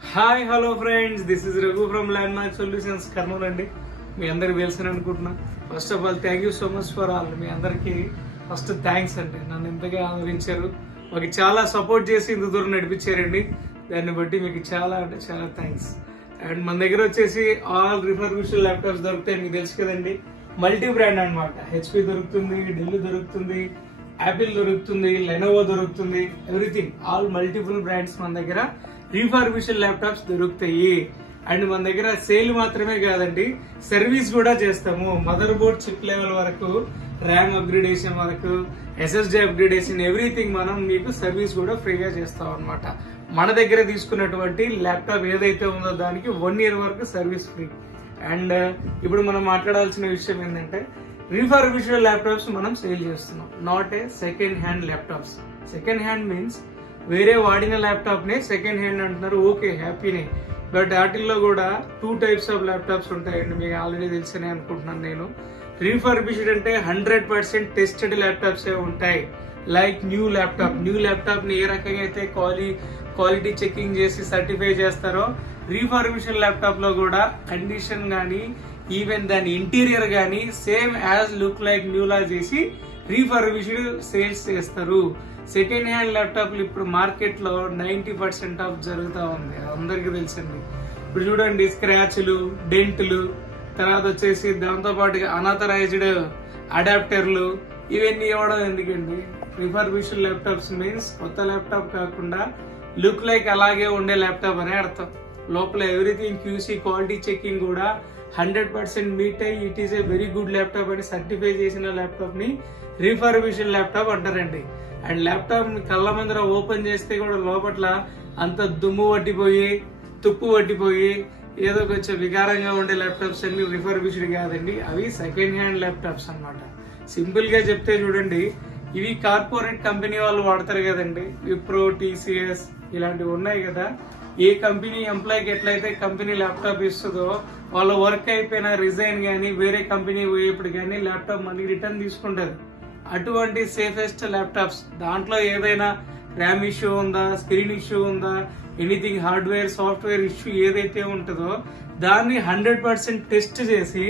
Hi hello friends, this is Raghu from landmark solutions Kurnool అండి. మీ అందరికి తెలుసని అనుకుంటున్నా. First of all thank you so much for all. మీ అందరికి ఫస్ట్ థ్యాంక్స్ అండి. నన్ను ఎంతగా ఆదరించారు, మాకు చాలా సపోర్ట్ చేసి ఇంత దూరం నడిపించారండి. దాన్ని బట్టి మీకు చాలా అంటే చాలా థ్యాంక్స్. అండ్ మన దగ్గర వచ్చేసి ఆల్ రిఫర్బిష్డ్ ల్యాప్టాప్స్ దొరుకుతాయి, మీకు తెలుసు కదండి. మల్టీ బ్రాండ్ అనమాట. హెచ్పి దొరుకుతుంది, డెల్ దొరుకుతుంది, యాపిల్ దొరుకుతుంది, లెనోవో దొరుకుతుంది, ఎవ్రీథింగ్ ఆల్ మల్టిపుల్ బ్రాండ్స్ మన దగ్గర రీఫర్బిష్డ్ ల్యాప్టాప్స్ దొరుకుతాయి. అండ్ మన దగ్గర సేల్ మాత్రమే కాదండి, సర్వీస్ కూడా చేస్తాము. మదర్ బోర్డ్ చిప్ లెవెల్ వరకు, ర్యామ్ అప్గ్రేడేషన్ వరకు, ఎస్ఎస్డి అప్గ్రేడేషన్, ఎవ్రీథింగ్ మనం మీకు సర్వీస్ కూడా ఫ్రీగా చేస్తాం అనమాట. మన దగ్గర తీసుకున్నటువంటి ల్యాప్టాప్ ఏదైతే ఉందో దానికి 1 year వరకు సర్వీస్ ఫ్రీ. అండ్ ఇప్పుడు మనం మాట్లాడాల్సిన విషయం ఏంటంటే, రీఫర్బిష్డ్ ల్యాప్టాప్స్ మనం సేల్ చేస్తున్నాం, not a second hand laptops. Second hand means వేరే వాడిన ల్యాప్టాప్ నే సెకండ్ హ్యాండ్ అంటున్నారు, ఓకే హ్యాపీనే. బట్ వాటిల్లో కూడా 2 types ఆఫ్ ల్యాప్టాప్స్ ఉంటాయండి, మీకు ఆల్రెడీ తెలుసనే అనుకుంటున్నాను నేను. రీఫర్బిష్డ్ అంటే 100% టెస్టెడ్ ల్యాప్టాప్స్ ఏ ఉంటాయి. లైక్ న్యూ ల్యాప్టాప్ ని ఏ రకంగా అయితే క్వాలిటీ చెకింగ్ చేసి సర్టిఫై చేస్తారో, రీఫర్బిష్డ్ ల్యాప్టాప్ లో కూడా కండిషన్ గానీ, ఈవెన్ దాని ఇంటీరియర్ గానీ same as look like new లా చేసి రీఫర్బిష్డ్ సేల్స్ చేస్తారు. సెకండ్ హ్యాండ్ ల్యాప్టాప్లు ఇప్పుడు మార్కెట్ లో 90% ఆఫ్ జరుగుతూ ఉంది, అందరికి తెలుసండి. ఇప్పుడు చూడండి, స్క్రాచ్లు, డెంట్లు, తర్వాత వచ్చేసి దాంతో పాటుగా అనాథరైజ్డ్ అడాప్టర్లు, ఇవన్నీ ఇవ్వడం ఎందుకండి? రిఫర్బిష్డ్ ల్యాప్టాప్స్ మీన్స్ కొత్త ల్యాప్టాప్ కాకుండా లుక్ లైక్ అలాగే ఉండే ల్యాప్టాప్ అనే అర్థం. లోపల ఎవ్రీథింగ్ క్యూసీ క్వాలిటీ చెకింగ్ కూడా 100% మీట్ అయ్యి it is a very good laptop అని సర్టిఫై చేసిన ల్యాప్టాప్ ని రీఫర్బిష్డ్ ల్యాప్టాప్ అంటారండి. అండ్ ల్యాప్టాప్ కళ్ళ ముందర ఓపెన్ చేస్తే కూడా లోపల అంత దుమ్ము పట్టిపోయి, తుప్పు పట్టిపోయి, ఏదో కొంచెం వికారంగా ఉండే ల్యాప్టాప్స్ అన్ని రిఫర్బిష్డ్ కాదండి, అవి సెకండ్ హ్యాండ్ ల్యాప్టాప్స్ అన్నమాట. సింపుల్ గా చెప్తే చూడండి, ఇవి కార్పొరేట్ కంపెనీ వాళ్ళు వాడతారు కదండి, విప్రో, టీసీఎస్ ఇలాంటివి ఉన్నాయి కదా. ఏ కంపెనీ ఎంప్లాయీకి ఎట్లయితే కంపెనీ ల్యాప్టాప్ ఇస్తుందో, వాళ్ళ వర్క్ అయిపోయినా రిజైన్ గానీ వేరే కంపెనీ పోయేప్పుడు కానీ ల్యాప్టాప్ మళ్ళీ రిటర్న్ తీసుకుంటారు. అటువంటి సేఫెస్ట్ ల్యాప్టాప్స్. దాంట్లో ఏదైనా ర్యామ్ ఇష్యూ ఉందా, స్క్రీన్ ఇష్యూ ఉందా, ఎనీథింగ్ హార్డ్వేర్ సాఫ్ట్వేర్ ఇష్యూ ఏదైతే ఉంటుందో దాన్ని 100% టెస్ట్ చేసి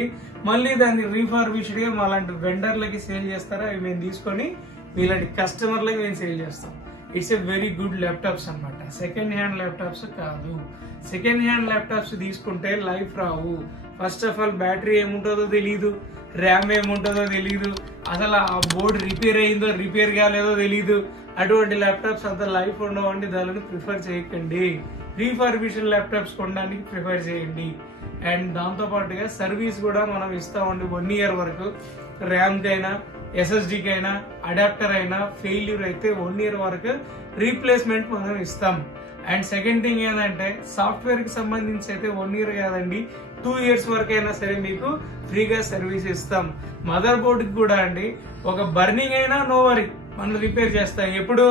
మళ్ళీ దాన్ని రీఫర్బిష్డ్ గా మాలాంటి వెండర్లకి సేల్ చేస్తారా, అవి మేము తీసుకొని మీలాంటి కస్టమర్లకి మేము సేల్ చేస్తాం. It's a very good laptops అనమాట, సెకండ్ హ్యాండ్ ల్యాప్టాప్స్ కాదు. సెకండ్ హ్యాండ్ ల్యాప్టాప్స్ తీసుకుంటే లైఫ్ రావు. ఫస్ట్ ఆఫ్ ఆల్ బ్యాటరీ ఏముంటుందో తెలియదు, ర్యామ్ ఏముంటుందో తెలియదు, అసలు ఆ బోర్డు రిపేర్ అయిందో రిపేర్ కాలేదో తెలియదు. అటువంటి ల్యాప్టాప్స్ అంత లైఫ్ ఉండవండి, దానిని ప్రిఫర్ చేయకండి. రీఫర్బిష్డ్ ల్యాప్టాప్స్ కొనడానికి ప్రిఫర్ చేయండి. అండ్ దాంతో పాటుగా సర్వీస్ కూడా మనం ఇస్తామండి 1 year వరకు. ర్యామ్ కైనా, ఎస్ఎస్డి అయినా, అడాప్టర్ అయినా ఫెయిల్యూర్ అయితే 1 year వరకు రీప్లేస్మెంట్ మనం ఇస్తాం. అండ్ సెకండ్ థింగ్ ఏంటంటే, సాఫ్ట్వేర్ కి సంబంధించి అయితే 1 year కాదండి, 2 years వరకు అయినా సరే మీకు ఫ్రీగా సర్వీస్ ఇస్తాం. మదర్ బోర్డ్ కి కూడా అండి, ఒక బర్నింగ్ అయినా నో వరీ, మనం రిపేర్ చేస్తాం. ఎప్పుడు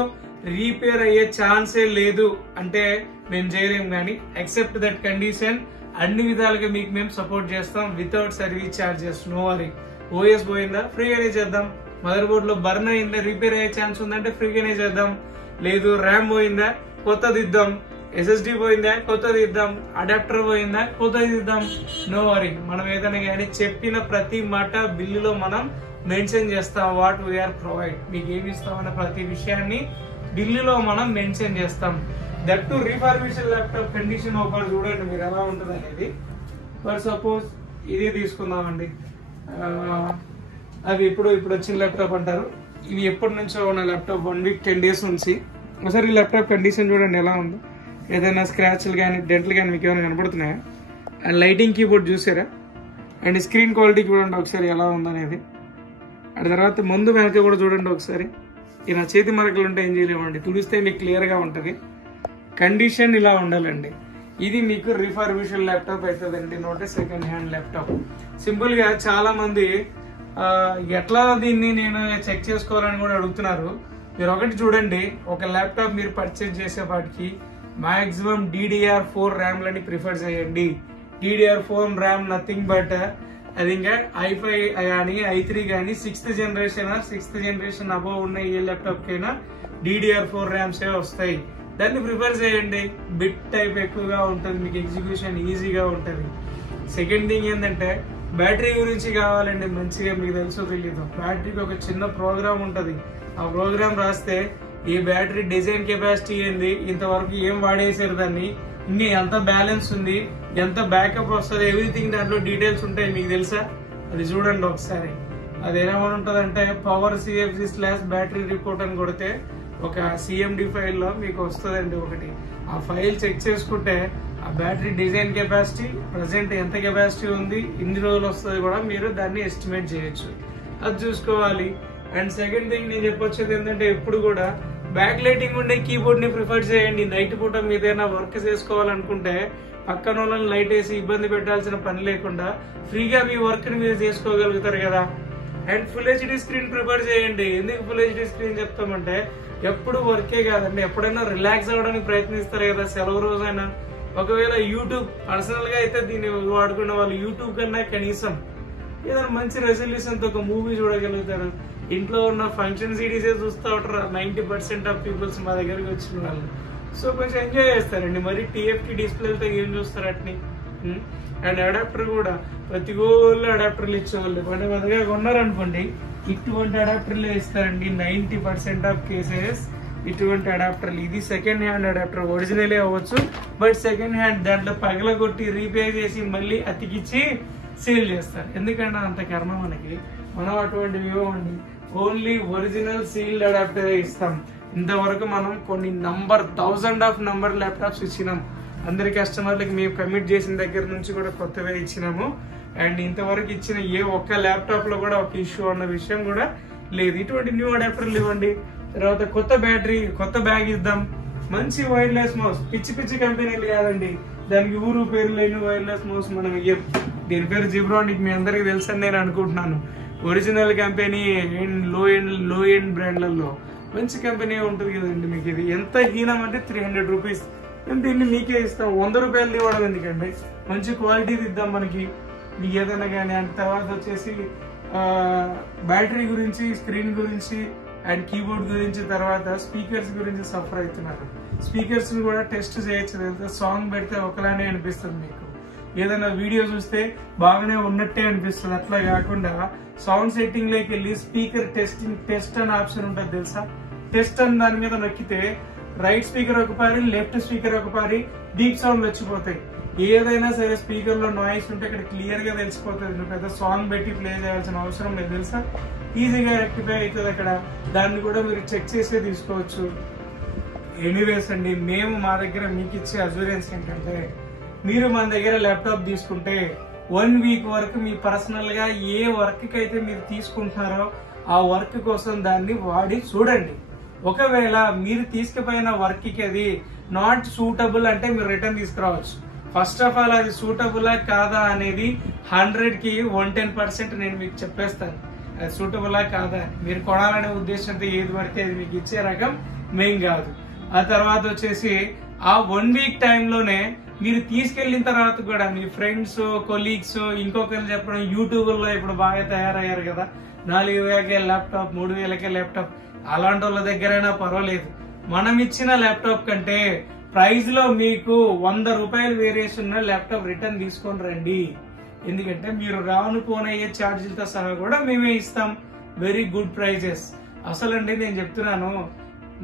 రిపేర్ అయ్యే ఛాన్సే లేదు అంటే మేము చేయలేము, కానీ ఎక్సెప్ట్ దట్ కండిషన్ అన్ని విధాలుగా మీకు మేము సపోర్ట్ చేస్తాం without service charges, no worry. OS పోయిందా ఫ్రీగానే చేద్దాం, మదర్ బోర్డ్ లో బర్న్ అయిందా రిపేర్ అయ్యే ఛాన్స్ ఉందంటే ఫ్రీగానే చేద్దాం. లేదు ర్యామ్ పోయిందా కొత్తది ఇద్దాం, ఎస్ఎస్డి పోయిందా కొత్తది ఇద్దాం, అడాప్టర్ పోయిందా కొత్తది ఇద్దాం, నో వరీ. మనం ఏదైనా కానీ చెప్పిన ప్రతి మాట బిల్లులో మనం మెన్షన్ చేస్తాం, వాట్ వీఆర్ ప్రొవైడ్. మీకు ఏమి ఇస్తామన్న ప్రతి విషయాన్ని బిల్లులో మనం మెన్షన్ చేస్తాం. That to refurbished laptop condition ఒకటి చూడండి మీరు ఎలా ఉంటుంది అనేది. ఫర్ సపోజ్ ఇది తీసుకుందామండి, అది ఇప్పుడు వచ్చిన ల్యాప్టాప్ అంటారు, ఇవి ఎప్పటి నుంచో ఉన్న ల్యాప్టాప్, 1 week 10 days నుంచి. ఒకసారి ఈ ల్యాప్టాప్ కండిషన్ చూడండి ఎలా ఉందో. ఏదైనా స్క్రాచ్లు కానీ డెంట్లు కానీ మీకు ఏమైనా కనపడుతున్నాయా? అండ్ లైటింగ్ కీబోర్డ్ చూసారా? అండ్ స్క్రీన్ క్వాలిటీ చూడండి ఒకసారి ఎలా ఉందనేది. ఆ తర్వాత ముందు వెనక కూడా చూడండి ఒకసారి. ఇలా చేతి మరకలు ఉంటే ఏం చేయలేమండి, తుడిస్తే మీకు క్లియర్గా ఉంటుంది. కండిషన్ ఇలా ఉండాలండి. ఇది మీకు రిఫర్బిష్డ్ ల్యాప్టాప్ అవుతుందండి, నోట్ ఏ సెకండ్ హ్యాండ్ ల్యాప్టాప్. సింపుల్ గా చాలా మంది ఎట్లా దీన్ని నేను చెక్ చేసుకోవాలని కూడా అడుగుతున్నారు. మీరు ఒకటి చూడండి, ఒక ల్యాప్టాప్ మీరు పర్చేజ్ చేసేపాటికి మాక్సిమం DDR4 ర్యామ్లని ప్రిఫర్ చేయండి. DDR4 ర్యామ్ నథింగ్ బట్ అది ఇంకా i5 కానీ i3 కానీ 6th generation అబోవ్ ఉన్న ఏ ల్యాప్టాప్ కైనా DDR4 ర్యామ్స్ వస్తాయి. దాన్ని ప్రిఫర్ చేయండి. బిట్ టైప్ ఎక్కువగా ఉంటుంది, మీకు ఎగ్జిక్యూషన్ ఈజీగా ఉంటుంది. సెకండ్ థింగ్ ఏంటంటే బ్యాటరీ గురించి కావాలండి. మంచిగా మీకు తెలుసో తెలియదు, బ్యాటరీకి ఒక చిన్న ప్రోగ్రామ్ ఉంటుంది. ఆ ప్రోగ్రామ్ రాస్తే ఈ బ్యాటరీ డిజైన్ కెపాసిటీ ఏంది, ఇంతవరకు ఏం వాడేసారు దాన్ని, ఇంకా ఎంత బ్యాలెన్స్ ఉంది, ఎంత బ్యాకప్ వస్తుంది, ఎవ్రీథింగ్ దాంట్లో డీటెయిల్స్ ఉంటాయి. మీకు తెలుసా? అది చూడండి ఒకసారి. అది ఏమని ఉంటుంది అంటే పవర్ CFG/బ్యాటరీ రిపోర్ట్ అని కొడితే ఒక CMD ఫైల్లో మీకు వస్తుందండి ఒకటి. ఆ ఫైల్ చెక్ చేసుకుంటే ఆ బ్యాటరీ డిజైన్ కెపాసిటీ, ప్రజెంట్ ఎంత కెపాసిటీ ఉంది, ఇన్ని రోజులు వస్తుంది కూడా మీరు దాన్ని ఎస్టిమేట్ చేయొచ్చు. అది చూసుకోవాలి. అండ్ సెకండ్ థింగ్ నేను చెప్పొచ్చేది ఏంటంటే ఎప్పుడు కూడా బ్యాక్ లైటింగ్ ఉండే కీబోర్డ్ ని ప్రిఫర్ చేయండి. నైట్ పూట మీదైనా వర్క్ చేసుకోవాలనుకుంటే పక్కన వాళ్ళని లైట్ వేసి ఇబ్బంది పెట్టాల్సిన పని లేకుండా ఫ్రీగా మీ వర్క్ ని మీరు చేసుకోగలుగుతారు కదా. And full HD screen prefer చేయండి. ఎందుకు ఫుల్ HD స్క్రీన్ చెప్తామంటే ఎప్పుడు వర్కే కాదండి, ఎప్పుడైనా రిలాక్స్ అవ్వడానికి ప్రయత్నిస్తారు కదా సెలవు రోజైనా. ఒకవేళ యూట్యూబ్ పర్సనల్ గా అయితే దీన్ని వాడుకున్న వాళ్ళు యూట్యూబ్ కన్నా కనీసం ఏదైనా మంచి రెజల్యూషన్ తో ఒక మూవీ చూడగలుగుతారు. ఇంట్లో ఉన్న ఫంక్షన్ సిరీసే చూస్తూ ఉంటారు 90% ఆఫ్ పీపుల్స్ మా దగ్గరికి వచ్చిన వాళ్ళు. సో కొంచెం ఎంజాయ్ చేస్తారండి. మరి TFT డిస్ప్లేతో ఏం చూస్తారు అట్ని. అండ్ అడాప్టర్ కూడా ప్రతి గోళ్ళు అడాప్టర్లు ఇచ్చేవాళ్ళు. మందిగా కొన్నారనుకోండి ఇటువంటి అడాప్టర్లే ఇస్తారండి. 90% ఆఫ్ కేసెస్ ఇటువంటి అడాప్టర్లు. ఇది సెకండ్ హ్యాండ్ అడాప్టర్, ఒరిజినలే అవ్వచ్చు, బట్ సెకండ్ హ్యాండ్ దాంట్లో పగలగొట్టి రీపేర్ చేసి మళ్ళీ అతికిచ్చి సేల్ చేస్తారు. ఎందుకంటే అంత కర్మ మనకి. మనం అటువంటివి ఇవ్వండి, ఓన్లీ ఒరిజినల్ సీల్డ్ అడాప్టర్ ఇస్తాం. ఇంతవరకు మనం కొన్ని 1000 ఆఫ్ ల్యాప్టాప్స్ ఇచ్చినాం. అందరి కస్టమర్లకి మేము కమిట్ చేసిన దగ్గర నుంచి కూడా కొత్తవే ఇచ్చినాము. అండ్ ఇంతవరకు ఇచ్చిన ఏ ఒక్క ల్యాప్టాప్ లో కూడా ఒక ఇష్యూ అన్న విషయం కూడా లేదు. ఇటువంటి న్యూ అడాప్టర్లు ఇవ్వండి. తర్వాత కొత్త బ్యాటరీ, కొత్త బ్యాగ్ ఇద్దాం. మంచి వైర్లెస్ మౌస్, పిచ్చి పిచ్చి కంపెనీలు కాదండి, దానికి ఊరు పేరు లేని వైర్లెస్ మౌస్ మనం ఇయ్యం. దీని పేరు జిబ్రానిక్, మీ అందరికి తెలుసని నేను అనుకుంటున్నాను. ఒరిజినల్ కంపెనీ, లో ఎండ్ బ్రాండ్లలో మంచి కంపెనీ ఉంటుంది కదండి. మీకు ఇది ఎంత హీనం అంటే 300 రూపీస్. మేము దీన్ని మీకే ఇస్తాం. 100 రూపాయలు ఇవ్వడం ఎందుకండి, మంచి క్వాలిటీది ఇద్దాం మనకి మీకు ఏదైనా కానీ. అండ్ తర్వాత వచ్చేసి బ్యాటరీ గురించి, స్క్రీన్ గురించి అండ్ కీబోర్డ్ గురించి, తర్వాత స్పీకర్స్ గురించి సఫర్ అవుతున్నారు. స్పీకర్స్ ని కూడా టెస్ట్ చేయొచ్చు. సాంగ్ పెడితే ఒకలానే అనిపిస్తుంది మీకు, ఏదైనా వీడియో చూస్తే బాగానే ఉన్నట్టే అనిపిస్తుంది. అట్లా కాకుండా సౌండ్ సెట్టింగ్ లోకి వెళ్ళి స్పీకర్ టెస్ట్ అనే ఆప్షన్ ఉంటుంది తెలుసా. టెస్ట్ అని దాని మీద నొక్కితే రైట్ స్పీకర్ ఒక పారి, లెఫ్ట్ స్పీకర్ ఒక పారి, డీప్ సౌండ్ వచ్చిపోతాయి. ఏదైనా సరే స్పీకర్ లో నాయిస్ ఉంటే ఇక్కడ క్లియర్ గా తెలిసిపోతుంది. నువ్వు పెద్ద సాంగ్ పెట్టి ప్లే చేయాల్సిన అవసరం లేదు తెలుసా. ఈజీగా రెక్టిఫై అవుతుంది అక్కడ. దాన్ని కూడా మీరు చెక్ చేసే తీసుకోవచ్చు. ఎనీవేస్ అండి, మేము మా దగ్గర మీకు ఇచ్చే అష్యూరెన్స్ ఏంటంటే మీరు మన దగ్గర ల్యాప్టాప్ తీసుకుంటే 1 వీక్ వరకు మీ పర్సనల్ గా ఏ వర్క్ కి అయితే మీరు తీసుకుంటున్నారో ఆ వర్క్ కోసం దాన్ని వాడి చూడండి. ఒకవేళ మీరు తీసుకుపోయిన వర్క్ కి అది నాట్ సూటబుల్ అంటే మీరు రిటర్న్ తీసుకురావచ్చు. ఫస్ట్ ఆఫ్ ఆల్ అది సూటబులా కాదా అనేది 100కి 110% నేను మీకు చెప్పేస్తాను. అది సూటబులా కాదా, మీరు కొనాలనే ఉద్దేశంతో ఏది పడితే అది మీకు ఇచ్చే రకం మెయిన్ కాదు. ఆ తర్వాత వచ్చేసి ఆ 1 వీక్ టైంలోనే మీరు తీసుకెళ్లిన తర్వాత కూడా మీ ఫ్రెండ్స్, కొలీగ్స్, ఇంకొకరు చెప్పడం, యూట్యూబ్ లో ఇప్పుడు బాగా తయారయ్యారు కదా, 4000కే ల్యాప్టాప్, 3000కే ల్యాప్టాప్, అలాంటి వాళ్ళ దగ్గరైనా పర్వాలేదు. మనం ఇచ్చిన ల్యాప్టాప్ కంటే ప్రైస్ లో మీకు 100 రూపాయలు వేరియేషన్ ఉన్న ల్యాప్టాప్ రిటర్న్ తీసుకొని రండి. ఎందుకంటే మీరు రాను పోనయ్యే ఛార్జీలతో సహా కూడా మేమే ఇస్తాం. Very good prices. అసలండి నేను చెప్తున్నాను,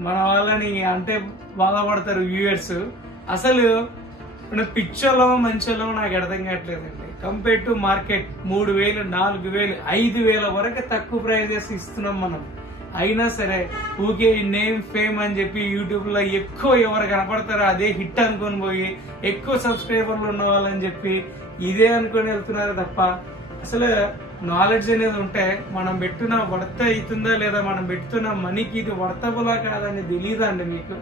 మన వాళ్ళని అంటే బాధపడతారు వ్యూయర్స్. అసలు పిచ్చోలో మంచోలో నాకు అర్థం కావట్లేదండి. కంపేర్ టు మార్కెట్ 3000, 4000, 5000 వరకు తక్కువ ప్రైజెస్ ఇస్తున్నాం మనం. అయినా సరే ఊకే నేమ్, ఫేమ్ అని చెప్పి యూట్యూబ్ లో ఎక్కువ ఎవరు కనపడతారో అదే హిట్ అనుకొని పోయి ఎక్కువ సబ్స్క్రైబర్లు ఉన్న వాళ్ళని చెప్పి ఇదే అనుకొని వెళ్తున్నారు తప్ప అసలు నాలెడ్జ్ అనేది ఉంటే మనం పెట్టున్న వర్త అవుతుందా లేదా, మనం పెట్టున్న మనీకి ఇది వర్తబులా కాదని తెలియదా అండి మీకు?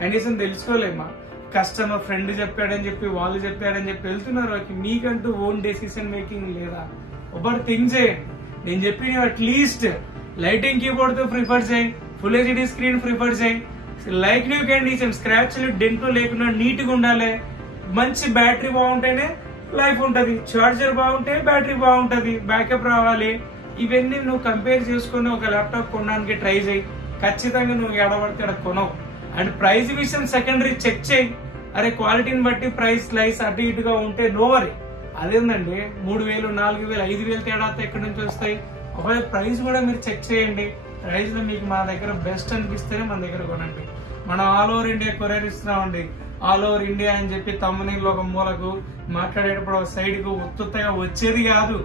కనీసం తెలుసుకోలేమా? కస్టమర్ ఫ్రెండ్ చెప్పాడని చెప్పి, వాళ్ళు చెప్పాడని చెప్పి వెళ్తున్నారు. మీకంటూ ఓన్ డెసిషన్ మేకింగ్ లేదా? ఒకటి థింక్ చేయండి. నేను చెప్పిన అట్లీస్ట్ లైటింగ్ కీబోర్డ్ తో ప్రిఫర్ చేయి, ఫుల్ HD స్క్రీన్ ప్రిఫర్ చేయి, లైక్ న్యూ కండిషన్, స్క్రాచ్లు, డెంట్లు లేకుండా నీట్ గా ఉండాలి, మంచి బ్యాటరీ బాగుంటేనే లైఫ్ ఉంటది, చార్జర్ బాగుంటే బ్యాటరీ బాగుంటది, బ్యాకప్ రావాలి. ఇవన్నీ నువ్వు కంపేర్ చేసుకుని ఒక ల్యాప్టాప్ కొనడానికి ట్రై చేయి. ఖచ్చితంగా నువ్వు ఎడబడితే ఎడ కొనవు. అండ్ ప్రైస్ విషయం సెకండరీ, చెక్ చేయి. అరే క్వాలిటీని బట్టి ప్రైస్ స్లైస్ అటు ఇటుగా ఉంటే నో వరీ. అదేందండి 3000, 4000, 5000 తేడా ఎక్కడి నుంచి వస్తాయి? ఒకవేళ ప్రైస్ కూడా మీరు చెక్ చేయండి. ప్రైస్ లో మీకు మా దగ్గర బెస్ట్ అనిపిస్తేనే మన దగ్గర కొనండి. మనం ఆల్ ఓవర్ ఇండియా కొరియర్ ఇస్తున్నామండి. ఆల్ ఓవర్ ఇండియా అని చెప్పి తమ్మునీళ్ళు ఒక మూలకు మాట్లాడేటప్పుడు ఒక సైడ్ కు ఉత్తుగా వచ్చేది కాదు.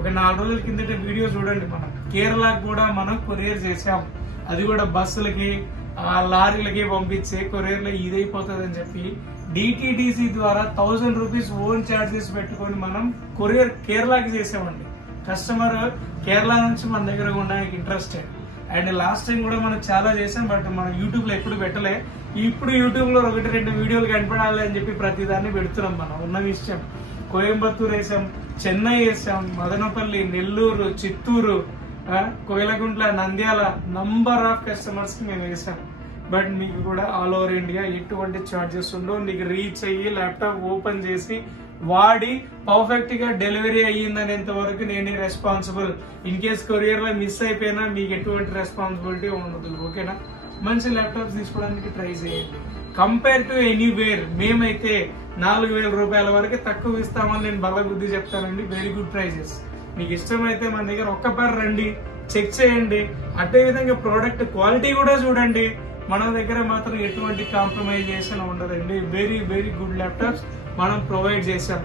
ఒక 4 రోజుల కిందట వీడియో చూడండి, మనం కేరళకు కూడా మనం కొరియర్ చేసాం. అది కూడా బస్సులకి లారీలకి పంపించే కొరియర్ లో ఇదైపోతుంది అని చెప్పి డిటిడిసి ద్వారా 1000 రూపీస్ ఓన్ చార్జెస్ పెట్టుకొని మనం కొరియర్ కేరళకి చేసామండి. కస్టమర్ కేరళ నుంచి మన దగ్గర ఉండడానికి ఇంట్రెస్టెడ్. అండ్ లాస్ట్ టైం కూడా మనం చాలా చేసాం, బట్ మనం యూట్యూబ్ లో ఎప్పుడు పెట్టలే. ఇప్పుడు యూట్యూబ్ లో 1-2 వీడియోలు కనపడాలి అని చెప్పి ప్రతిదాన్ని పెడుతున్నాం. మనం ఉన్న విషయం కోయంబత్తూర్ వేసాం, చెన్నై వేసాం, Madanapalle, Nellore, Chittoor, Koilakuntla, Nandyal number of customers కి మేము వేసాం. బట్ మీకు కూడా ఆల్ ఓవర్ ఇండియా ఎటువంటి చార్జెస్ ఉండవు. నీకు రీచ్ అయ్యి ల్యాప్టాప్ ఓపెన్ చేసి వాడి పర్ఫెక్ట్ గా డెలివరీ అయ్యిందనేంత వరకు నేనే రెస్పాన్సిబుల్. ఇన్ కేస్ కొరియర్ లో మిస్ అయిపోయినా మీకు ఎటువంటి రెస్పాన్సిబిలిటీ ఉండదు. ఓకేనా? మంచి ల్యాప్టాప్స్ తీసుకోవడానికి ట్రై చేయండి. కంపేర్ టు ఎనీవేర్ మేమైతే 4000 రూపాయల వరకు తక్కువ ఇస్తామని నేను బల్ల బుద్ధి చెప్తానండి. Very good prizes. మీకు ఇష్టమైతే మన దగ్గర ఒక్కసారి రండి, చెక్ చేయండి. అదే విధంగా ప్రోడక్ట్ క్వాలిటీ కూడా చూడండి. మన దగ్గర మాత్రం ఎటువంటి కాంప్రమైజేషన్ ఉండదండి. వెరీ వెరీ గుడ్ ల్యాప్టాప్స్ మనం ప్రొవైడ్ చేసాం.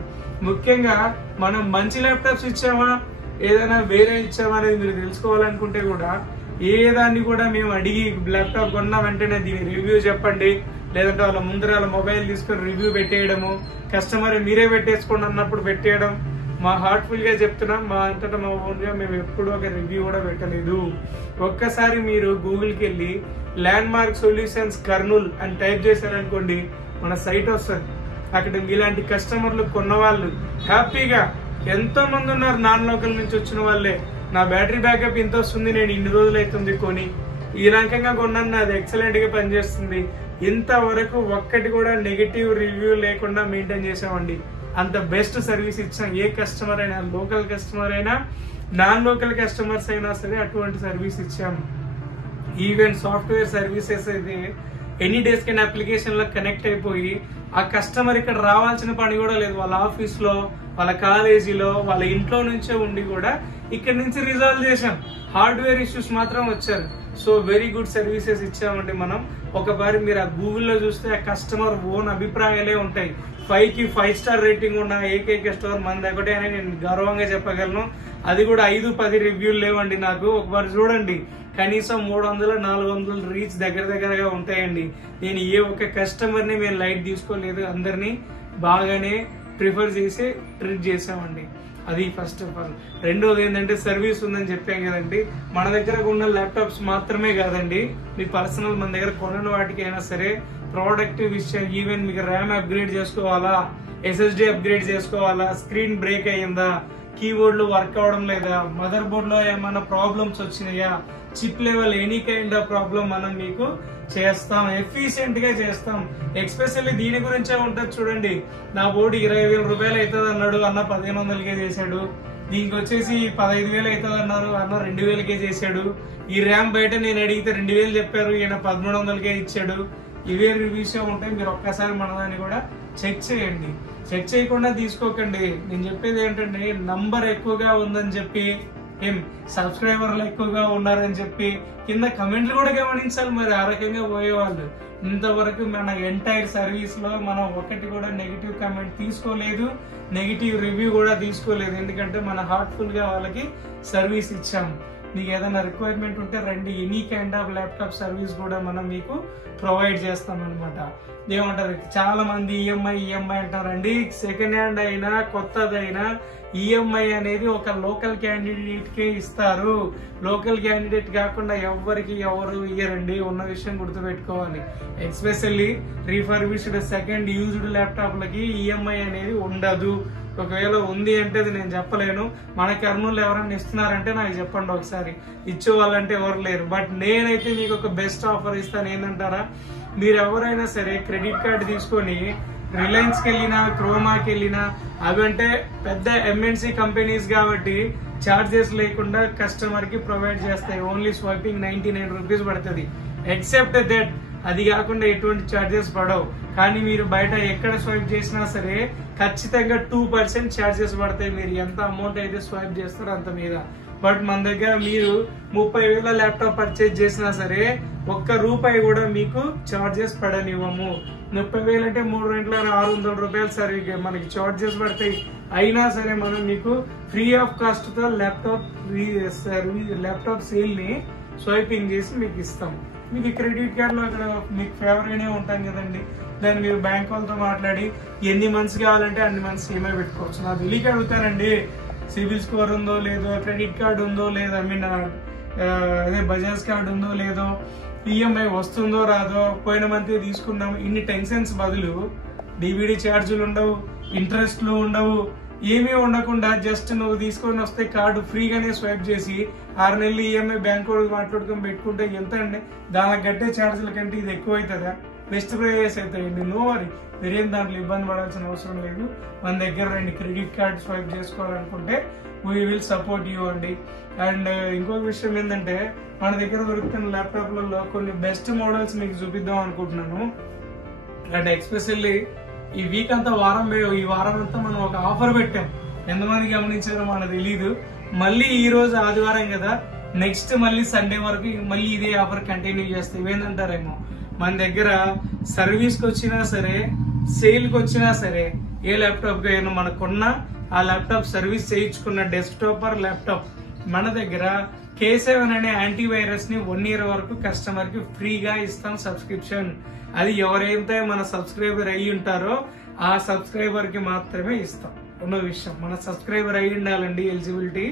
ముఖ్యంగా మనం మంచి ల్యాప్టాప్స్ ఇచ్చామా ఏదైనా వేరే ఇచ్చామా అనేది మీరు తెలుసుకోవాలనుకుంటే కూడా ఏ దాన్ని కూడా మేము అడిగి ల్యాప్టాప్ కొన్నా వెంటనే దీని రివ్యూ చెప్పండి, లేదంటే వాళ్ళ ముందర వాళ్ళ మొబైల్ తీసుకొని రివ్యూ పెట్టేయడము, కస్టమర్ మీరే పెట్టేసుకోండి అన్నప్పుడు పెట్టేయడం. మా హార్ట్ఫుల్ గా చెప్తున్నాం, మా అంతటా మా ఓన్ గా మేము ఎప్పుడు ఒక రివ్యూ కూడా పెట్టలేదు. ఒక్కసారి మీరు గూగుల్కి వెళ్ళి ల్యాండ్ మార్క్ సొల్యూషన్స్ కర్నూల్ అని టైప్ చేశారనుకోండి, మన సైట్ వస్తుంది. అక్కడ మీలాంటి కస్టమర్లు కొన్న వాళ్ళు హ్యాపీగా ఎంతో మంది ఉన్నారు. నాన్ లోకల్ నుంచి వచ్చిన వాళ్ళే, నా బ్యాటరీ బ్యాకప్ ఇంత వస్తుంది, నేను ఇన్ని రోజులు అవుతుంది కొని, ఈ రకంగా కొన్నాను, నాది ఎక్సలెంట్ గా పనిచేస్తుంది. ఇంతవరకు ఒక్కటి కూడా నెగిటివ్ రివ్యూ లేకుండా మెయింటైన్ చేసామండి. అంత బెస్ట్ సర్వీస్ ఇచ్చాం. ఏ కస్టమర్ అయినా, లోకల్ కస్టమర్ అయినా, నాన్ లోకల్ కస్టమర్స్ అయినా సరే అటువంటి సర్వీస్ ఇచ్చాము. ఈవెన్ సాఫ్ట్వేర్ సర్వీసెస్ అయితే ఎనీ డేస్ కెన్ అప్లికేషన్ లో కనెక్ట్ అయిపోయి ఆ కస్టమర్ ఇక్కడ రావాల్సిన పని కూడా లేదు. వాళ్ళ ఆఫీస్ లో, వాళ్ళ కాలేజీలో, వాళ్ళ ఇంట్లో నుంచే ఉండి కూడా ఇక్కడ నుంచి రిజాల్వ్ చేశాం. హార్డ్వేర్ ఇష్యూస్ మాత్రం వచ్చారు. సో వెరీ గుడ్ సర్వీసెస్ ఇచ్చామండి మనం. ఒకసారి మీరు ఆ గూగుల్లో చూస్తే ఆ కస్టమర్ ఓన్ అభిప్రాయాలే ఉంటాయి. 5కి 5 స్టార్ రేటింగ్ ఉన్న ఏకైక స్టోర్ మనది ఒకటే అని నేను గర్వంగా చెప్పగలను. అది కూడా 5-10 రివ్యూలు లేవండి నాకు. ఒకసారి చూడండి, కనీసం 300-400 రీచ్ దగ్గరగా ఉంటాయండి. నేను ఏ ఒక్క కస్టమర్ ని మేము లైట్ తీసుకోలేదు, అందరినీ బాగానే ప్రిఫర్ చేసి ట్రీట్ చేసామండి. అది ఫస్ట్ ఆఫ్ ఆల్. రెండోది ఏంటంటే సర్వీస్ ఉందని చెప్పాం కదండి. మన దగ్గర ఉన్న ల్యాప్టాప్స్ మాత్రమే కాదండి, మీ పర్సనల్ మన దగ్గర కొనని వాటికైనా సరే ప్రోడక్ట్ విషయం, ఈవెన్ మీకు ర్యామ్ అప్గ్రేడ్ చేసుకోవాలా, SSD అప్గ్రేడ్ చేసుకోవాలా, స్క్రీన్ బ్రేక్ అయ్యిందా, కీబోర్డ్ వర్క్ అవడం లేదా, మదర్ బోర్డ్ లో ఏమైనా ప్రాబ్లమ్స్ వచ్చినాయా, chip level any kind of problem మనం మీకు చేస్తాం, ఎఫిషియెంట్ గా చేస్తాం. ఎక్స్పెషల్లీ దీని గురించే ఉంటుంది చూడండి. నా బోర్డు 20,000 రూపాయలు అవుతుంది అన్నాడు, అన్న 1500కే చేశాడు. దీనికి వచ్చేసి 15,000 అవుతుంది అన్నారు, అన్న 2,000కే చేశాడు. ఈ ర్యామ్ బయట నేను అడిగితే 2,000 చెప్పారు, ఈయన 1300కే ఇచ్చాడు. ఇవే విషయం ఉంటాయి. మీరు ఒక్కసారి మన దాన్ని కూడా చెక్ చేయండి. చెక్ చేయకుండా తీసుకోకండి. నేను చెప్పేది ఏంటంటే, నంబర్ ఎక్కువగా ఉందని చెప్పి, సబ్స్క్రైబర్లు ఎక్కువగా ఉన్నారని చెప్పి కింద కమెంట్లు కూడా గమనించాలి. మరి ఆ రకంగా పోయేవాళ్ళు ఇంతవరకు మన ఎంటైర్ సర్వీస్ లో మనం ఒకటి కూడా నెగిటివ్ కమెంట్ తీసుకోలేదు, నెగిటివ్ రివ్యూ కూడా తీసుకోలేదు. ఎందుకంటే మన హార్ట్ఫుల్ గా వాళ్ళకి సర్వీస్ ఇచ్చాం. మీకు ఏదైనా రిక్వైర్మెంట్ ఉంటే రండి, any kind of laptop service కూడా మనం మీకు ప్రొవైడ్ చేస్తాం అనమాట. ఏమంటారు, చాలా మంది ఈఎంఐ అంటారండి. సెకండ్ హ్యాండ్ అయినా కొత్తదైనా ఈఎంఐ అనేది ఒక లోకల్ క్యాండిడేట్ కే ఇస్తారు. లోకల్ క్యాండిడేట్ కాకుండా ఎవరు ఇయ్యరండి. ఉన్న విషయం గుర్తుపెట్టుకోవాలి. ఎస్పెషల్లీ రీఫర్బిష్డ్ సెకండ్ యూజ్డ్ ల్యాప్టాప్లకి ఈఎంఐ అనేది ఉండదు. ఒకవేళ ఉంది అంటే అది నేను చెప్పలేను. మన కర్నూలు ఎవరైనా ఇస్తున్నారంటే నాకు చెప్పండి ఒకసారి. ఇచ్చే వాళ్ళంటే ఎవరు లేరు. బట్ నేనైతే మీకు ఒక బెస్ట్ ఆఫర్ ఇస్తాను. ఏంటంటారా, మీరు ఎవరైనా సరే క్రెడిట్ కార్డు తీసుకొని రిలయన్స్ కి వెళ్ళినా, క్రోమాకి వెళ్ళినా, అవంటే పెద్ద MNC కంపెనీస్ కాబట్టి చార్జెస్ లేకుండా కస్టమర్ కి ప్రొవైడ్ చేస్తాయి. ఓన్లీ స్వైపింగ్ 99 రూపీస్ పడుతుంది. ఎక్సెప్ట్ దట్ అది కాకుండా ఎటువంటి ఛార్జెస్ పడవు. కానీ మీరు బయట ఎక్కడ స్వైప్ చేసినా సరే ఖచ్చితంగా 2% ఛార్జెస్ పడతాయి, మీరు ఎంత అమౌంట్ అయితే స్వైప్ చేస్తారో అంత మీద. బట్ మన దగ్గర మీరు 30,000 ల్యాప్టాప్ పర్చేజ్ చేసినా సరే ₹1 కూడా మీకు ఛార్జెస్ పడనివ్వము. 30,000 అంటే 3 గంటల ₹600 సరే మనకి ఛార్జెస్ పడతాయి. అయినా సరే మనం మీకు ఫ్రీ ఆఫ్ కాస్ట్ తో ల్యాప్టాప్ సేల్ ని స్వైపింగ్ చేసి మీకు ఇస్తాం. మీకు క్రెడిట్ కార్డ్ లో అక్కడ మీకు ఫేవర్ గానే ఉంటాం కదండి, దాన్ని మీరు బ్యాంక్ వాళ్ళతో మాట్లాడి ఎన్ని మంత్స్ కావాలంటే అన్ని మంత్స్ ఈఎంఐ పెట్టుకోవచ్చు. నా తెలియక అడుగుతానండి, సిబిల్ స్కోర్ ఉందో లేదో, క్రెడిట్ కార్డ్ ఉందో లేదో, అదే బజాజ్ కార్డ్ ఉందో లేదో, ఈఎంఐ వస్తుందో రాదో, పోయిన మంత్ తీసుకున్నాం, ఇన్ని టెన్షన్స్ బదులు డివిడి ఛార్జీలు ఉండవు, ఇంట్రెస్ట్లు ఉండవు, ఏమీ ఉండకుండా జస్ట్ నువ్వు తీసుకొని వస్తే కార్డు ఫ్రీగానే స్వైప్ చేసి 6 నెలలు ఈఎంఐ బ్యాంక్ మాట్లాడుకొని పెట్టుకుంటే ఎంత అండి? దానికి కట్టే ఛార్జీల కంటే ఇది ఎక్కువ అవుతుందా? బెస్ట్ ప్రైజెస్ అవుతాయండి. నో వరీ, మీరేం దాంట్లో ఇబ్బంది పడాల్సిన అవసరం లేదు. మన దగ్గర రండి, క్రెడిట్ కార్డ్ స్వైప్ చేసుకోవాలనుకుంటే వీ విల్ సపోర్ట్ యూ అండి. అండ్ ఇంకొక విషయం ఏంటంటే, మన దగ్గర దొరుకుతున్న ల్యాప్టాప్లలో కొన్ని బెస్ట్ మోడల్స్ మీకు చూపిద్దాం అనుకుంటున్నాను. అండ్ ఎక్స్పెషల్లీ ఈ వీక్ అంతా ఈ వారం అంతా మనం ఒక ఆఫర్ పెట్టాం. ఎంతమంది గమనించారో మనకు తెలీదు. మళ్ళీ ఈ రోజు ఆదివారం కదా, నెక్స్ట్ మళ్ళీ సండే వరకు మళ్ళీ ఇదే ఆఫర్ కంటిన్యూ చేస్తాం. ఇవేంటంటారేమో, మన దగ్గర సర్వీస్ కి వచ్చినా సరే, సేల్ కి వచ్చినా సరే, ఏ ల్యాప్టాప్ అయినా మనకున్న ఆ ల్యాప్టాప్ సర్వీస్ చేయించుకున్న డెస్క్టాప్ ఆర్ ల్యాప్టాప్ మన దగ్గర K7 అనే యాంటీవైరస్ ని 1 year వరకు కస్టమర్ కి ఫ్రీగా ఇస్తాం సబ్స్క్రిప్షన్. అది ఎవరైతే మన సబ్స్క్రైబర్ అయ్యి ఉంటారో ఆ సబ్స్క్రైబర్ కి మాత్రమే ఇస్తాం. ఉన్న విషయం, మన సబ్స్క్రైబర్ అయ్యి ఉండాలండి ఎలిజిబిలిటీ,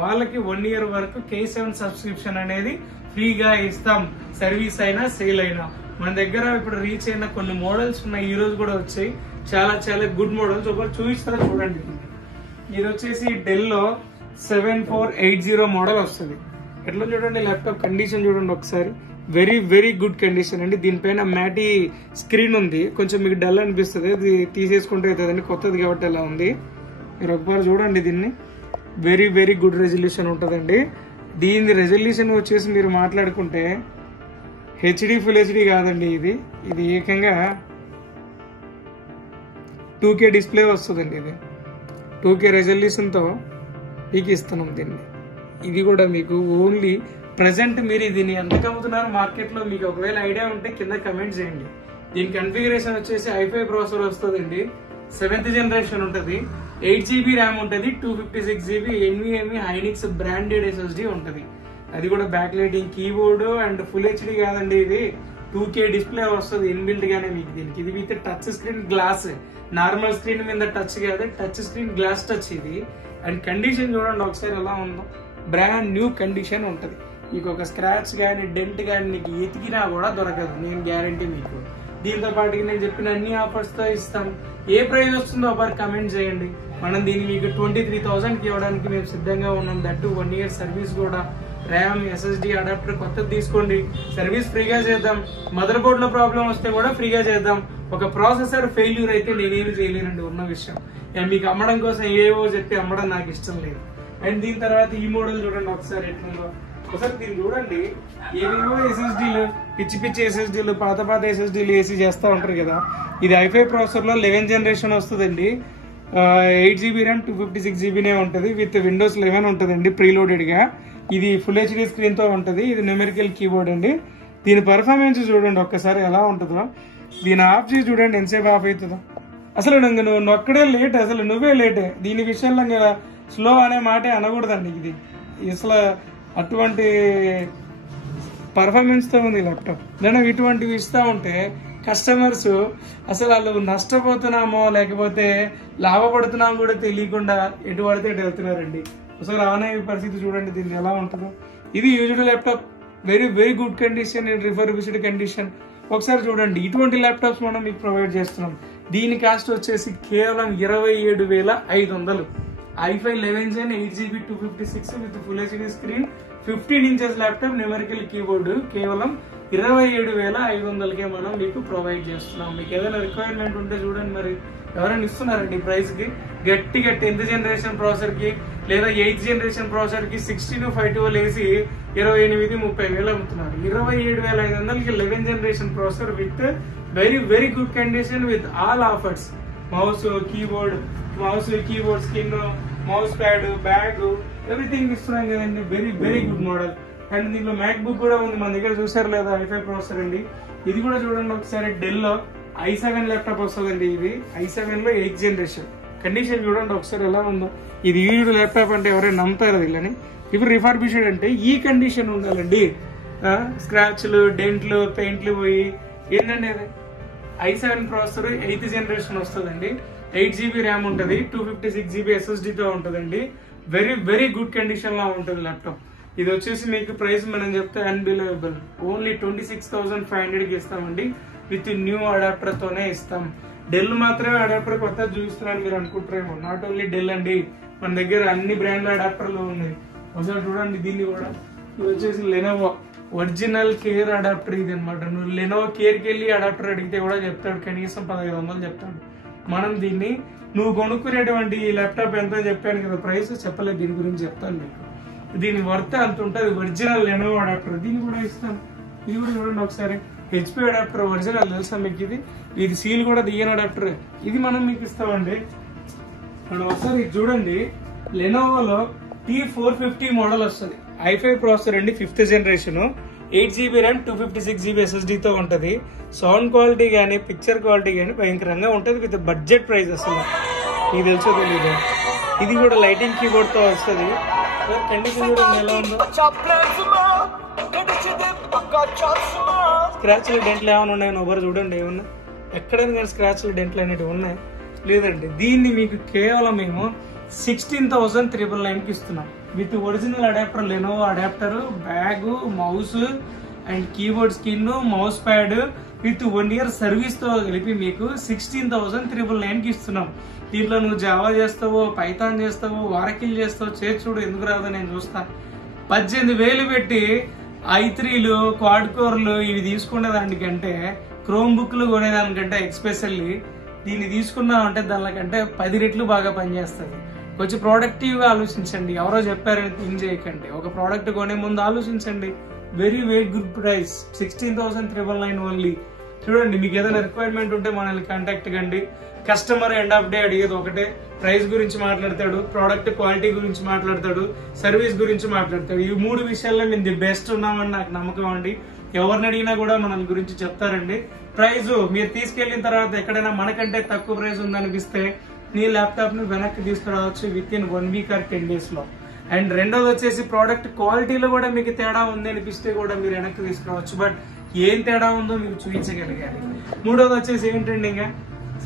వాళ్ళకి 1 year వరకు K7 సబ్స్క్రిప్షన్ అనేది ఫ్రీగా ఇస్తాం, సర్వీస్ అయినా సేల్ అయినా. మన దగ్గర ఇప్పుడు రీచ్ అయిన కొన్ని మోడల్స్ ఉన్నాయి, ఈ రోజు కూడా వచ్చాయి, చాలా చాలా గుడ్ మోడల్స్. ఒకటి చూపిస్తారా చూడండి. ఇది వచ్చేసి డెల్ లో 7480 మోడల్ వస్తుంది. ఎట్లా చూడండి, ల్యాప్టాప్ కండిషన్ చూడండి ఒకసారి, వెరీ వెరీ గుడ్ కండిషన్ అండి. దీనిపైన మ్యాటీ స్క్రీన్ ఉంది, కొంచెం మీకు డల్ అనిపిస్తుంది, అది తీసేసుకుంటే అవుతుందండి, కొత్తది కాబట్టి అలా ఉంది. మీరు ఒకసారి చూడండి దీన్ని, వెరీ వెరీ గుడ్ రెజల్యూషన్ ఉంటుందండి. దీని రెజల్యూషన్ వచ్చేసి మీరు మాట్లాడుకుంటే హెచ్డి ఫుల్ హెచ్డి కాదండి, ఇది ఏకంగా 2K డిస్ప్లే వస్తుందండి. ఇది 2K రెజల్యూషన్తో మీకు ఇస్తున్నాం దీన్ని. ఇది కూడా మీకు ఓన్లీ ప్రజెంట్ మీరు దీన్ని ఎంతకు అమ్ముతున్నారు మార్కెట్లో మీకు ఒకవేళ ఐడియా ఉంటే కింద కమెంట్ చేయండి. దీని కన్ఫిగరేషన్ వచ్చేసి i5 ప్రాసెసర్ వస్తుందండి, 7th జనరేషన్ ఉంటుంది, 8GB ర్యామ్ ఉంటుంది, 256GB NVMe హైనిక్స్ బ్రాండెడ్ SSD ఉంటుంది. అది కూడా back lighting keyboard and full HD కాదండి, ఇది 2K డిస్ప్లే వస్తుంది ఇన్బిల్ట్ గానే మీకు దీనికి. ఇది with touch screen glass, normal screen మీద టచ్ కాదు, టచ్ స్క్రీన్ గ్లాస్ టచ్ ఇది. అండ్ కండిషన్ చూడండి ఒకసారి ఎలా ఉందో, బ్రాండ్ న్యూ కండిషన్ ఉంటుంది. మీకు ఒక స్క్రాచ్ కానీ డెంట్ కానీ నీకు ఎతికినా కూడా దొరకదు, నేను గ్యారంటీ మీకు. దీంతో పాటు నేను చెప్పిన అన్ని ఆఫర్స్ తో ఇస్తాం. ఏ ప్రైస్ వస్తుందో ఒకసారి కమెంట్ చేయండి. మనం దీన్ని మీకు 23,000కి ఇవ్వడానికి మేము సిద్ధంగా ఉన్నాం. దట్టు 1 year సర్వీస్ కూడా, ర్యామ్ SSD అడాప్టర్ కొత్తది తీసుకోండి, సర్వీస్ ఫ్రీగా చేద్దాం. మదర్ బోర్డ్ లో ప్రాబ్లం వస్తే కూడా ఫ్రీగా చేద్దాం. ఒక ప్రాసెసర్ ఫెయిల్యూర్ అయితే నేనేమి చేయలేనండి, ఉన్న విషయం. మీకు అమ్మడం కోసం ఏవో చెప్పి అమ్మడం నాకు ఇష్టం లేదు. అండ్ దీని తర్వాత ఈ మోడల్ చూడండి ఒకసారి ఎట్లుందో, ఒకసారి దీన్ని చూడండి. ఏవేవో SSDలు, పిచ్చి పిచ్చి SSDలు, పాత SSDలు వేసి చేస్తూ ఉంటారు కదా. ఇది i5 ప్రాసెసర్ లో 11th జనరేషన్ వస్తుందండి, 8GB ర్యామ్ 256GB ఉంటుంది, విత్ Windows 11 ఉంటుందండి ప్రీలోడెడ్ గా. ఇది ఫుల్ హెచ్డి స్క్రీన్ తో ఉంటుంది, ఇది న్యూమెరికల్ కీబోర్డ్ అండి. దీని పర్ఫార్మెన్స్ చూడండి ఒక్కసారి ఎలా ఉంటుందో. దీని ఆఫ్ చేసి చూడండి ఎంతసేపు ఆఫ్ అవుతుందో. అసలు నువ్వు నొక్కడే లేట్, అసలు నువ్వే లేటే. దీని విషయంలో స్లో అనే మాటే అనకూడదండి. ఇది అసలు అటువంటి పర్ఫార్మెన్స్ తో ఉంది ల్యాప్టాప్. నేను ఇటువంటివి ఇస్తా ఉంటే కస్టమర్స్ అసలు వాళ్ళు నష్టపోతున్నామో లేకపోతే లాభపడుతున్నామో కూడా తెలియకుండా ఎటు పడితే ఎటు వెళ్తున్నారండి. అసలు రానే పరిస్థితి చూడండి దీన్ని ఎలా ఉంటుందో. ఇది used laptop, very very good condition, refurbished condition. ఒకసారి చూడండి, ఇటువంటి ల్యాప్టాప్స్ మనం మీకు ప్రొవైడ్ చేస్తున్నాం. దీని కాస్ట్ వచ్చేసి కేవలం 27,500. i5 11th Gen 8GB 256 with full HD screen, 15 inches laptop, numerical keyboard, కేవలం 27,500కే మనం మీకు ప్రొవైడ్ చేస్తున్నాం. మీకు ఏదైనా రిక్వైర్మెంట్ ఉంటే చూడండి, మరి ఎవరైనా ఇస్తున్నారండి ఈ ప్రైస్ కి? గట్టిగా 10th జనరేషన్ ప్రాసెసర్ కి లేదా 8th జనరేషన్ ప్రాసెసర్ కి 6252 వేసి 28-30 అమ్ముతున్నారు. 27,500కి 11th generation processor with very very good condition with all offers. Mouse keyboard skin, mouse pad, bag, everything ఇస్తున్నాం కదండి. Very very good model. And దీంట్లో మ్యాక్ బుక్ కూడా ఉంది మన దగ్గర, చూసారు లేదా? i5 ప్రాసెసర్ అండి. ఇది కూడా చూడండి ఒకసారి. డెల్ లో i7 ల్యాప్టాప్ వస్తుందండి. ఇది i7 లో 8th జనరేషన్. కండిషన్ చూడండి ఒకసారి ఎలా ఉందో. ఇది ఈడు ల్యాప్టాప్ అంటే ఎవరైనా నమ్ముతారు వీళ్ళని? ఇప్పుడు రిఫర్బిష్డ్ అంటే ఈ కండిషన్ ఉండాలండి. స్క్రాచ్లు, డెంట్లు, పెయింట్లు పోయి ఏంటండి అది? i7 ప్రాసెసర్ 8th జనరేషన్ వస్తుందండి. 8GB ర్యామ్ ఉంటుంది, 256GB SSD తో ఉంటుందండి. వెరీ వెరీ గుడ్ కండిషన్ లో ఉంటుంది ల్యాప్టాప్. ఇది వచ్చేసి మీకు ప్రైస్ మనం చెప్తే అన్బిలీవబుల్. ఓన్లీ 26,500కి ఇస్తామండి. విత్ న్యూ అడాప్టర్ తోనే ఇస్తాం. డెల్ మాత్రమే అడాప్టర్ కొత్త చూపిస్తున్నాను మీరు అనుకుంటారేమో. నాట్ ఓన్లీ డెల్ అండి, మన దగ్గర అన్ని బ్రాండ్ల అడాప్టర్లు ఉన్నాయి. ఒకసారి చూడండి దీన్ని కూడా. ఇది వచ్చేసి లెనోవో ఒరిజినల్ కేర్ అడాప్టర్ ఇది అనమాట. నువ్వు లెనోవో కేర్కి వెళ్ళి అడాప్టర్ అడిగితే కూడా చెప్తాడు, కనీసం 1500 చెప్తాడు. మనం దీన్ని నువ్వు కొనుక్కునేటువంటి ఈ ల్యాప్టాప్ ఎంత చెప్పాను కదా, ప్రైస్ చెప్పలేదు. దీని గురించి చెప్తాను మీకు. దీని వర్త్ అంత ఉంటుంది. ఒరిజినల్ లెనోవో అడాప్టర్ దీన్ని కూడా ఇస్తాను. ఇది కూడా చూడండి ఒకసారి. హెచ్పి అడాప్టర్ ఒరిజినల్ తెలుసా మీకు? ఇది సీల్ కూడా తీయని అడాప్టర్. ఇది మనం మీకు ఇస్తామండి. మనం ఒకసారి చూడండి. లెనోవోలో T450 మోడల్ వస్తుంది. i5 ప్రాసెసర్ అండి, 5th generation, 8GB RAM, 256GB SSD తో ఉంటుంది. సౌండ్ క్వాలిటీ కానీ పిక్చర్ క్వాలిటీ కానీ భయంకరంగా ఉంటుంది. విత్ బడ్జెట్ ప్రైస్ అసలు మీకు తెలుసో తెలీదు. ఇది కూడా లైటింగ్ కీబోర్డ్ తో వస్తుంది. కండిషన్ కూడా ఎలా ఉందో. స్క్రాచ్లు డెంట్లు ఏమైనా ఉన్నాయని ఒకరు చూడండి. ఏమన్నా ఎక్కడైనా కానీ స్క్రాచ్లు డెంట్లు అనేటివి ఉన్నాయి లేదండి. దీన్ని మీకు కేవలం మేము 16,999కి ఇస్తున్నాం. With original adapter, Lenovo adapter, bag, mouse and keyboard skin, mouse pad with 1 year service తో కలిపి మీకు 16,999కి ఇస్తున్నాం. దీంట్లో నువ్వు జావా చేస్తావో, పైథాన్ చేస్తావో, వారకిల్ చేస్తావో చేసి చూడు, ఎందుకు రాదో నేను చూస్తా. 18,000 పెట్టి i3లు, క్వాడ్ కోర్లు ఇవి తీసుకునే దానికంటే, క్రోమ్ బుక్లు కొనేదానికంటే ఎక్స్పెషల్లీ దీన్ని తీసుకున్నాం అంటే దానికంటే 10 రెట్లు బాగా పనిచేస్తుంది. కొంచెం ప్రొడక్టివ్గా ఆలోచించండి. ఎవరో చెప్పారని థింక్ చేయకండి. ఒక ప్రోడక్ట్ కొనే ముందు ఆలోచించండి. Very very good price, 16,999 only. చూడండి, మీకు ఏదైనా రిక్వైర్మెంట్ ఉంటే మనల్ని కాంటాక్ట్ కండి. కస్టమర్ ఎండ్ ఆఫ్ డే అడిగేది ఒకటే, ప్రైస్ గురించి మాట్లాడతాడు, ప్రోడక్ట్ క్వాలిటీ గురించి మాట్లాడతాడు, సర్వీస్ గురించి మాట్లాడతాడు. ఈ 3 విషయాల్లో మేము ది బెస్ట్ ఉన్నామని నాకు నమ్మకం అండి. ఎవరిని అడిగినా కూడా మన గురించి చెప్తారండి. ప్రైస్ మీరు తీసుకెళ్లిన తర్వాత ఎక్కడైనా మనకంటే తక్కువ ప్రైస్ ఉందనిపిస్తే నీ ల్యాప్టాప్ ని వెనక్కి తీసుకురావచ్చు with in 1 week or 10 days లో. అండ్ రెండోది వచ్చేసి ప్రోడక్ట్ క్వాలిటీలో కూడా మీకు తేడా ఉంది అనిపిస్తే కూడా మీరు వెనక్కి తీసుకురావచ్చు. బట్ ఏం తేడా ఉందో మీకు చూపించగలిగాలి. మూడోది వచ్చేసి ఏంటండి, ఇంకా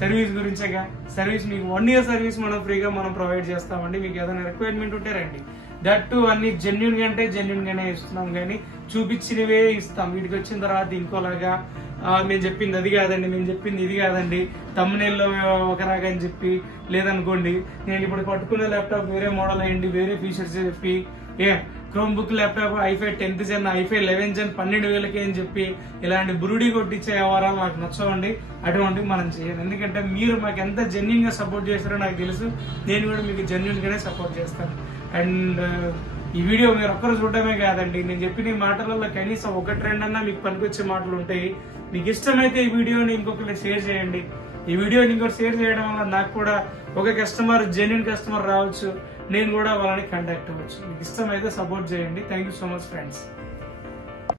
సర్వీస్ గురించేగా. సర్వీస్ మీకు 1 year సర్వీస్ మనం ఫ్రీగా ప్రొవైడ్ చేస్తామండి. మీకు ఏదైనా రిక్వైర్మెంట్ ఉంటే రండి. దట్ టు అన్ని జెన్యున్ గా అంటే జెన్యున్ గానే ఇస్తున్నాం, కానీ చూపించినవే ఇస్తాం. వీటికి వచ్చిన తర్వాత ఇంకోలాగా మేము చెప్పింది అది కాదండి, మేము చెప్పింది ఇది కాదండి, తమ్మునేల్లో ఒకలాగా అని చెప్పి లేదనుకోండి. నేను ఇప్పుడు పట్టుకునే ల్యాప్టాప్ వేరే మోడల్ అయ్యండి, వేరే ఫీచర్స్ చెప్పి chrome book laptop i5 10th gen, i5 11th gen 12,000కి అని చెప్పి ఇలాంటి బురుడి కొట్టించే వ్యవహారాలు నాకు నచ్చవండి. అటువంటివి మనం చేయాలి. ఎందుకంటే మీరు మాకు ఎంత జెన్యున్ గా సపోర్ట్ చేస్తారో నాకు తెలుసు. నేను కూడా మీకు జెన్యున్ గానే సపోర్ట్ చేస్తాను. అండ్ ఈ వీడియో మీరు ఒక్కరు చూడటమే కాదండి, నేను చెప్పిన మాటలలో కనీసం 1-2 అన్నా మీకు పనికొచ్చే మాటలు ఉంటాయి. మీకు ఇష్టమైతే ఈ వీడియోని ఇంకొకరికి షేర్ చేయండి. ఈ వీడియోని ఇంకొకటి షేర్ చేయడం వల్ల నాకు కూడా ఒక కస్టమర్, జెన్యున్ కస్టమర్ రావచ్చు, నేను కూడా వాళ్ళని కాంటాక్ట్ అవ్వచ్చు. మీకు ఇష్టమైతే సపోర్ట్ చేయండి. Thank you so much friends.